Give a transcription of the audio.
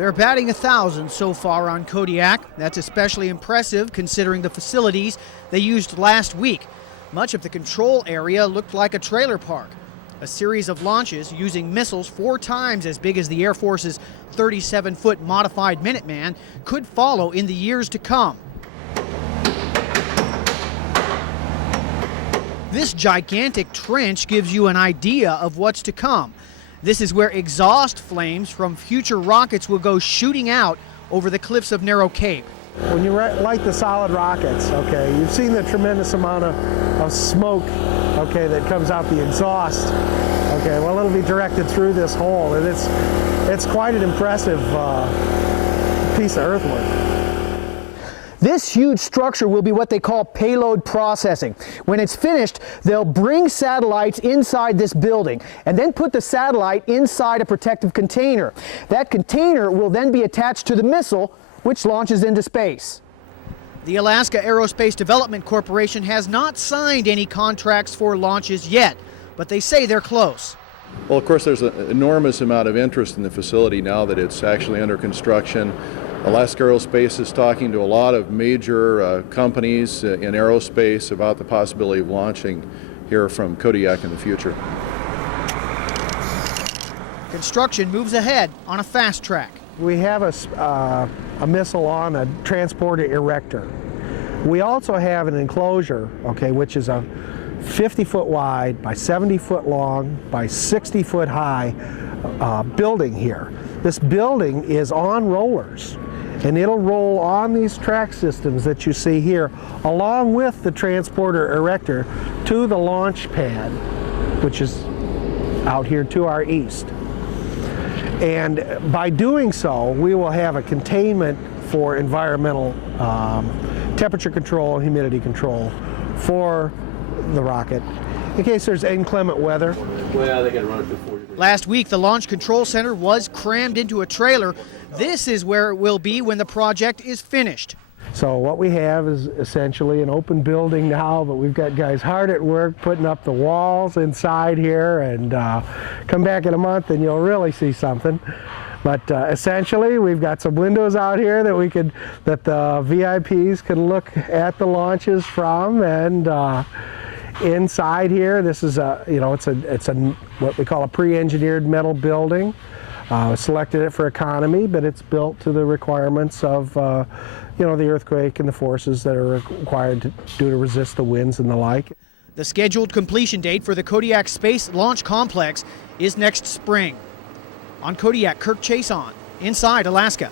They're batting 1,000 so far on Kodiak. That's especially impressive considering the facilities they used last week. Much of the control area looked like a trailer park. A series of launches using missiles 4 times as big as the Air Force's 37-foot modified Minuteman could follow in the years to come. This gigantic trench gives you an idea of what's to come. This is where exhaust flames from future rockets will go shooting out over the cliffs of Narrow Cape. When you light the solid rockets, okay, you've seen the tremendous amount of smoke, okay, that comes out the exhaust. Okay, well, it'll be directed through this hole, and it's quite an impressive piece of earthwork. This huge structure will be what they call payload processing. When it's finished, they'll bring satellites inside this building and then put the satellite inside a protective container. That container will then be attached to the missile, which launches into space. The Alaska Aerospace Development Corporation has not signed any contracts for launches yet, but they say they're close. Well, of course, there's an enormous amount of interest in the facility now that it's actually under construction. Alaska Aerospace is talking to a lot of major companies in aerospace about the possibility of launching here from Kodiak in the future. Construction moves ahead on a fast track. We have a missile on a transporter erector. We also have an enclosure, okay, which is a 50-foot wide by 70-foot long by 60-foot high building here. This building is on rollers, and it'll roll on these track systems that you see here along with the transporter erector to the launch pad, which is out here to our east. And by doing so, we will have a containment for environmental temperature control and humidity control for the rocket in case there's inclement weather. Well, they got to run it to 40 degrees. Last week, the Launch Control Center was crammed into a trailer. This is where it will be when the project is finished. So what we have is essentially an open building now, but we've got guys hard at work putting up the walls inside here, and come back in a month and you'll really see something. But essentially, we've got some windows out here that the VIPs can look at the launches from, and inside here, this is it's a what we call a pre-engineered metal building. Selected it for economy, but it's built to the requirements of the earthquake and the forces that are required to resist the winds and the like. The scheduled completion date for the Kodiak Space Launch Complex is next spring. On Kodiak, Kirk Chason, Inside Alaska.